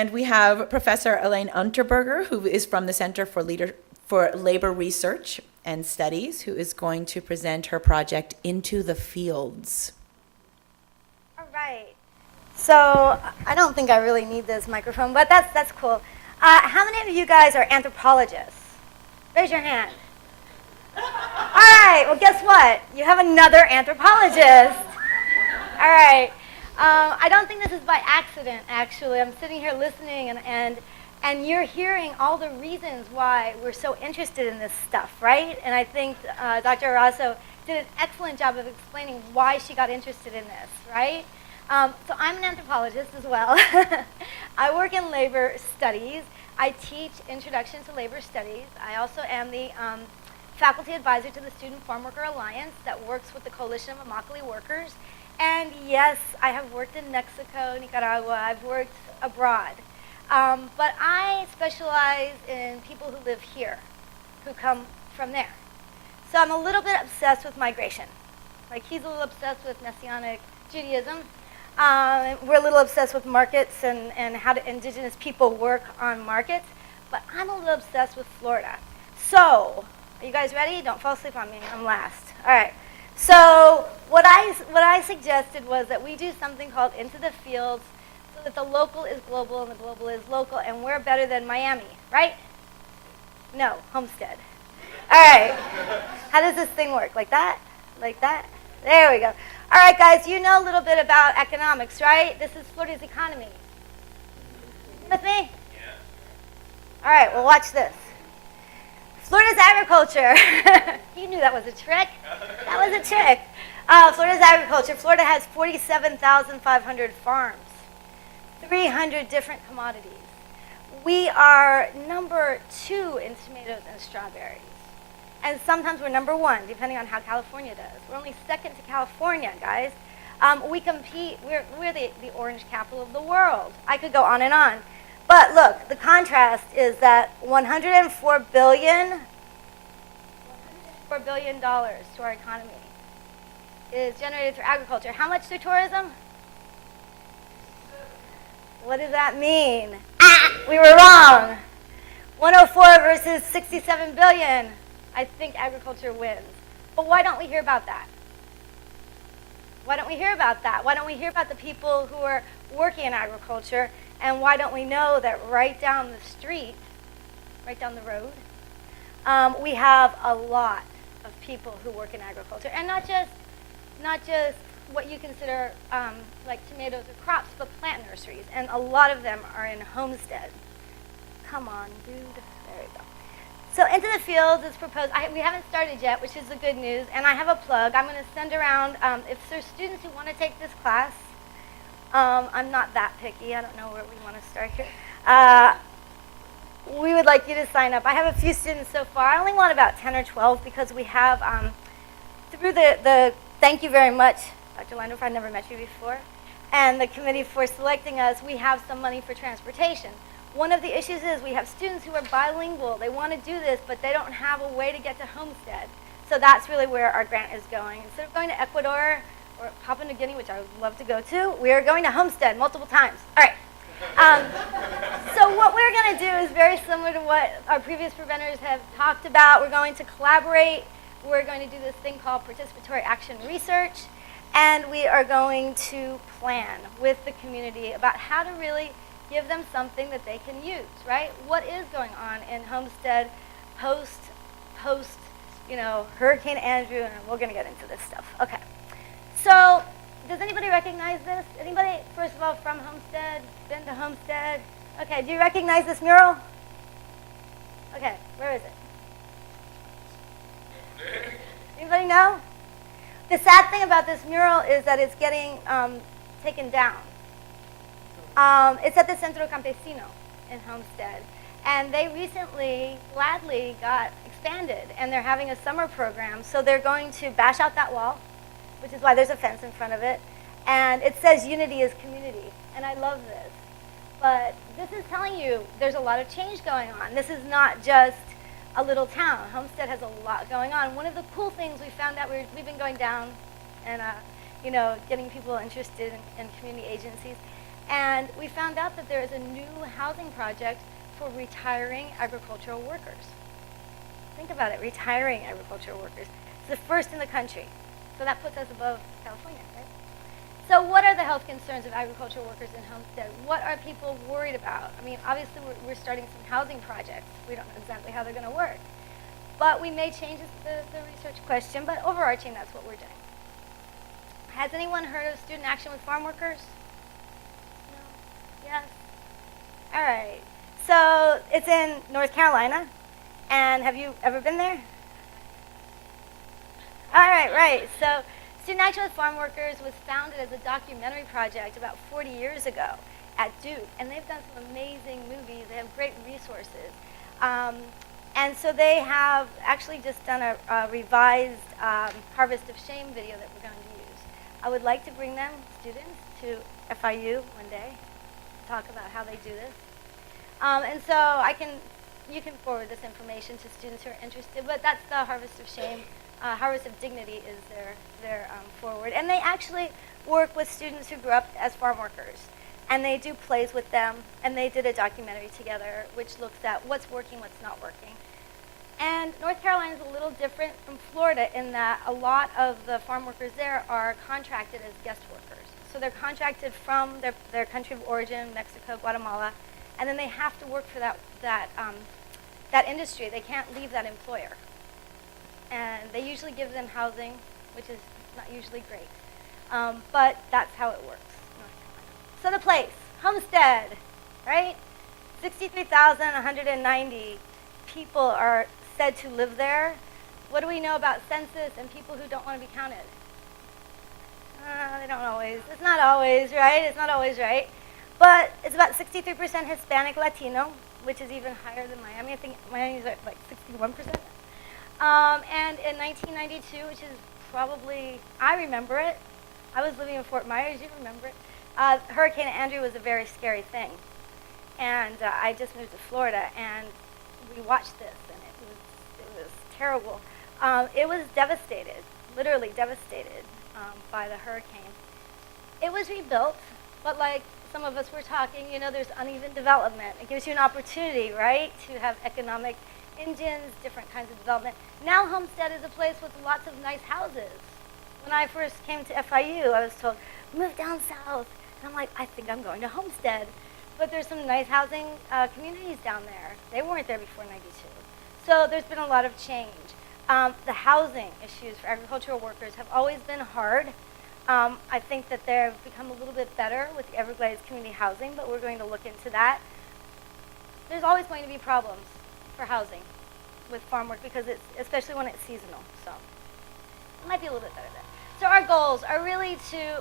And we have Professor Alayne Unterberger, who is from the Center for Labor Research and Studies, who is going to present her project Into the Fields. All right. So I don't think I really need this microphone, but that's cool. How many of you guys are anthropologists? Raise your hand. All right. Well, guess what? You have another anthropologist. All right. I don't think this is by accident, actually. I'm sitting here listening, and you're hearing all the reasons why we're so interested in this stuff, right? And I think Dr. Arasso did an excellent job of explaining why she got interested in this, right? So I'm an anthropologist as well. I work in labor studies. I teach Introduction to Labor Studies. I also am the faculty advisor to the Student Farm Worker Alliance that works with the Coalition of Immokalee Workers. And yes, I have worked in Mexico, Nicaragua. I've worked abroad. But I specialize in people who live here, who come from there. So I'm a little bit obsessed with migration. Like he's a little obsessed with Messianic Judaism. We're a little obsessed with markets and how do indigenous people work on markets. But I'm a little obsessed with Florida. So, are you guys ready? Don't fall asleep on me. I'm last. All right. So what I suggested was that we do something called Into the Fields so that the local is global and the global is local, and we're better than Miami, right? No, Homestead. All right. How does this thing work? Like that? Like that? There we go. All right, guys, you know a little bit about economics, right? This is Florida's economy. With me? Yeah. All right, well, watch this. Florida's agriculture. You knew that was a trick. That was a trick. Florida's agriculture. Florida has 47,500 farms, 300 different commodities. We are number 2 in tomatoes and strawberries. And sometimes we're number 1, depending on how California does. We're only second to California, guys. We compete. We're the orange capital of the world. I could go on and on. But look, the contrast is that $104 billion to our economy is generated through agriculture. How much through tourism? What does that mean? We were wrong. 104 versus 67 billion. I think agriculture wins. But why don't we hear about that? Why don't we hear about that? Why don't we hear about the people who are working in agriculture? And why don't we know that right down the street, right down the road, we have a lot of people who work in agriculture, and not just what you consider like tomatoes or crops, but plant nurseries, and a lot of them are in Homestead. Come on, dude. There we go. So Into the Fields is proposed. We haven't started yet, which is the good news, and I have a plug. I'm going to send around, if there's students who want to take this class, I'm not that picky. I don't know where we want to start here. We would like you to sign up. I have a few students so far. I only want about 10 or 12 because we have, through the thank you very much, Dr. Landorf, I've never met you before, and the committee for selecting us, we have some money for transportation. One of the issues is we have students who are bilingual. They want to do this, but they don't have a way to get to Homestead. So that's really where our grant is going. Instead of going to Ecuador or Papua New Guinea, which I would love to go to, we are going to Homestead multiple times. All right. So what we're going to do is very similar to what our previous presenters have talked about. We're going to collaborate. We're going to do this thing called participatory action research. And we are going to plan with the community about how to really give them something that they can use, right? What is going on in Homestead post, Hurricane Andrew, and we're going to get into this stuff. Okay. So, does anybody recognize this? Anybody, first of all, from Homestead, been to Homestead? Okay, do you recognize this mural? Okay, where is it? Anybody know? The sad thing about this mural is that it's getting taken down. It's at the Centro Campesino in Homestead. And they recently, gladly, got expanded, and they're having a summer program. So they're going to bash out that wall, which is why there's a fence in front of it. And it says unity is community. And I love this. But this is telling you there's a lot of change going on. This is not just a little town. Homestead has a lot going on. One of the cool things we found out, we've been going down and getting people interested in community agencies. And we found out that there is a new housing project for retiring agricultural workers. Think about it, retiring agricultural workers. It's the first in the country. So that puts us above California, right? So what are the health concerns of agricultural workers in Homestead? What are people worried about? I mean, obviously we're starting some housing projects. We don't know exactly how they're going to work. But we made changes to the research question, but overarching, that's what we're doing. Has anyone heard of student action with farm workers? No? Yes? All right. So it's in North Carolina. And have you ever been there? All right, right. So Student Action with Farm Workers was founded as a documentary project about 40 years ago at Duke. And they've done some amazing movies. They have great resources. And so they have actually just done a revised Harvest of Shame video that we're going to use. I would like to bring them, students, to FIU one day to talk about how they do this. And so you can forward this information to students who are interested, but that's the Harvest of Shame. Harvest of Dignity is their forward. And they actually work with students who grew up as farm workers. And they do plays with them, and they did a documentary together which looks at what's working, what's not working. And North Carolina is a little different from Florida in that a lot of the farm workers there are contracted as guest workers. So they're contracted from their country of origin, Mexico, Guatemala, and then they have to work for that industry. They can't leave that employer. And they usually give them housing, which is not usually great. But that's how it works. So the place, Homestead, right? 63,190 people are said to live there. What do we know about census and people who don't want to be counted? They don't always. It's not always, right? It's not always right. But it's about 63% Hispanic Latino, which is even higher than Miami. I think Miami's at like 61%. And in 1992, which is probably, I remember it. I was living in Fort Myers, you remember it. Hurricane Andrew was a very scary thing. And I just moved to Florida, and we watched this, and it was terrible. It was devastated, literally devastated by the hurricane. It was rebuilt, but like some of us were talking, there's uneven development. It gives you an opportunity, right, to have economic engines, different kinds of development. Now Homestead is a place with lots of nice houses. When I first came to FIU, I was told, move down south. And I'm like, I think I'm going to Homestead. But there's some nice housing communities down there. They weren't there before '92. So there's been a lot of change. The housing issues for agricultural workers have always been hard. I think that they've become a little bit better with the Everglades community housing, but we're going to look into that. There's always going to be problems for housing with farm work because especially when it's seasonal. So it might be a little bit better there. So our goals are really to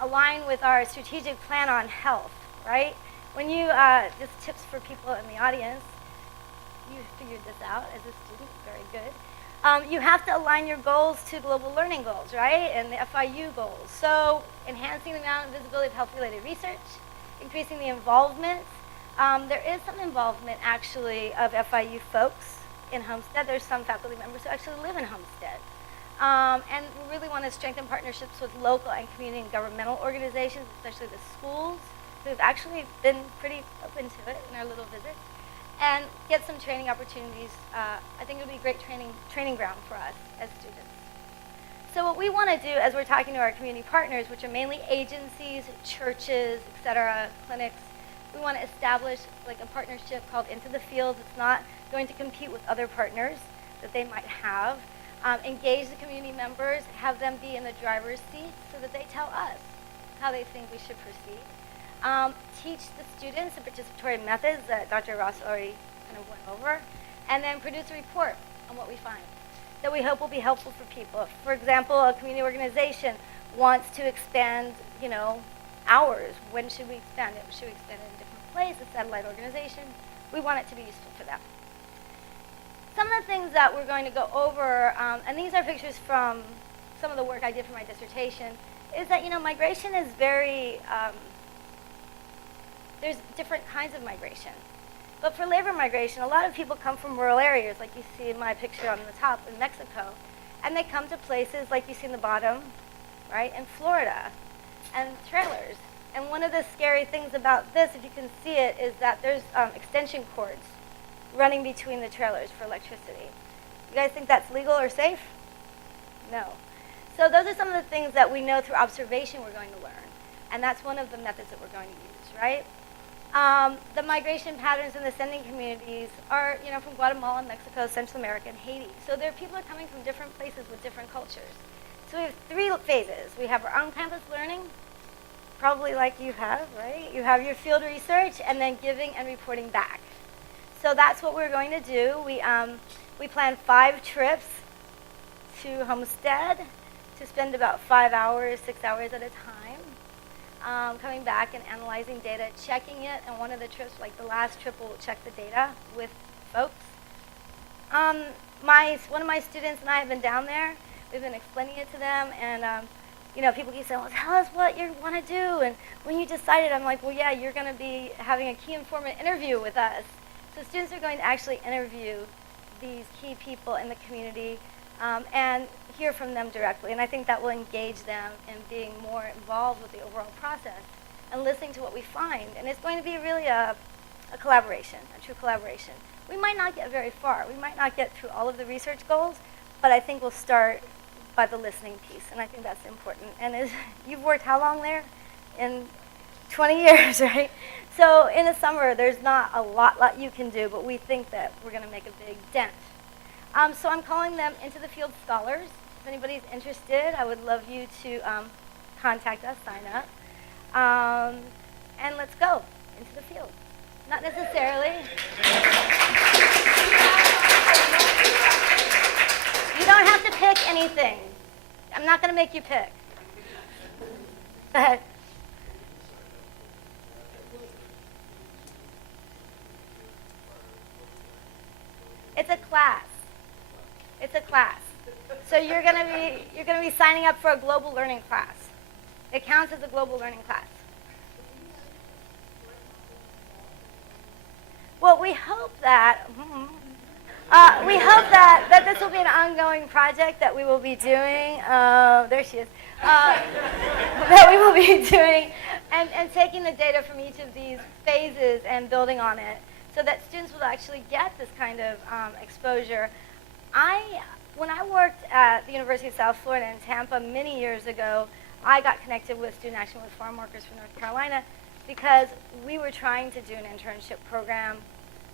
align with our strategic plan on health, right? When you, just tips for people in the audience, you figured this out as a student, very good. You have to align your goals to global learning goals, right? And the FIU goals. So enhancing the amount of visibility of health-related research, increasing the involvement. There is some involvement, actually, of FIU folks in Homestead. There's some faculty members who actually live in Homestead. And we really want to strengthen partnerships with local and community and governmental organizations, especially the schools, who've actually been pretty open to it in our little visits, and get some training opportunities. I think it would be a great training ground for us as students. So what we want to do as we're talking to our community partners, which are mainly agencies, churches, et cetera, clinics, we want to establish like a partnership called Into the Fields. It's not going to compete with other partners that they might have. Engage the community members, have them be in the driver's seat so that they tell us how they think we should proceed. Teach the students the participatory methods that Dr. Ross already kind of went over, and then produce a report on what we find that we hope will be helpful for people. For example, a community organization wants to expand, hours. When should we expand it? Should we expand it in a different place, a satellite organization? We want it to be useful for them. Some of the things that we're going to go over, and these are pictures from some of the work I did for my dissertation, is that, migration is very, there's different kinds of migration. But for labor migration, a lot of people come from rural areas, like you see in my picture on the top in Mexico, and they come to places like you see in the bottom, right, in Florida, and trailers. And one of the scary things about this, if you can see it, is that there's extension cords running between the trailers for electricity. You guys think that's legal or safe? No. So those are some of the things that we know through observation we're going to learn. And that's one of the methods that we're going to use, right? The migration patterns in the sending communities are, from Guatemala, Mexico, Central America, and Haiti. So people are coming from different places with different cultures. So we have 3 phases. We have our on-campus learning, probably like you have, right? You have your field research, and then giving and reporting back. So that's what we're going to do. We plan 5 trips to Homestead to spend about 5 hours, 6 hours at a time, coming back and analyzing data, checking it, and one of the trips, like the last trip, we'll check the data with folks. One of my students and I have been down there. We've been explaining it to them, and people keep saying, well, tell us what you want to do, and when you decided, I'm like, well, yeah, you're going to be having a key informant interview with us. So students are going to actually interview these key people in the community and hear from them directly. And I think that will engage them in being more involved with the overall process and listening to what we find. And it's going to be really a collaboration, a true collaboration. We might not get very far. We might not get through all of the research goals, but I think we'll start by the listening piece, and I think that's important. And you've worked how long there? In 20 years, right? So in the summer, there's not a lot you can do, but we think that we're going to make a big dent. So I'm calling them Into the Field Scholars. If anybody's interested, I would love you to contact us, sign up, and let's go into the field. Not necessarily. You don't have to pick anything. I'm not going to make you pick. Go ahead. It's a class. It's a class. So you're going to be signing up for a global learning class. It counts as a global learning class. Well, we hope that that this will be an ongoing project that we will be doing. There she is. That we will be doing and taking the data from each of these phases and building on it, so that students will actually get this kind of exposure. When I worked at the University of South Florida in Tampa many years ago, I got connected with Student Action with Farm Workers from North Carolina because we were trying to do an internship program.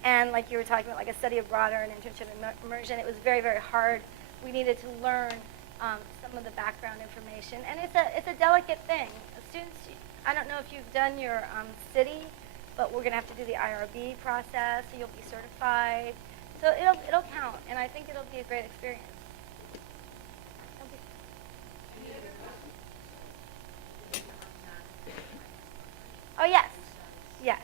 And like you were talking about, like a study abroad or an internship immersion, it was very, very hard. We needed to learn some of the background information. And it's a delicate thing. Students, I don't know if you've done your city, but we're going to have to do the IRB process, so you'll be certified. So it'll count, and I think it'll be a great experience. Oh, yes. Yes.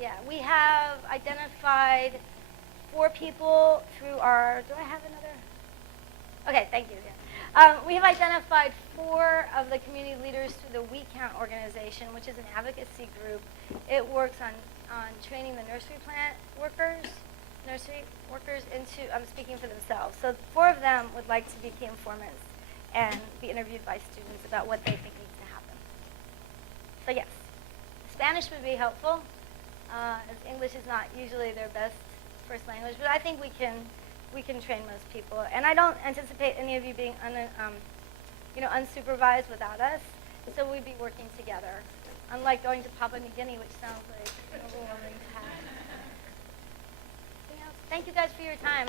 Yeah, we have identified 4 people through our, do I have another? Okay, thank you. Yeah. We have identified 4 of the community leaders through the We Count organization, which is an advocacy group. It works on training the nursery plant workers into speaking for themselves. So 4 of them would like to be key informants and be interviewed by students about what they think needs to happen. So yes, Spanish would be helpful, as English is not usually their best first language, but I think we can train most people. And I don't anticipate any of you being unsupervised without us, so we'd be working together. Unlike going to Papua New Guinea, which sounds like a overwhelming task. Thank you guys for your time.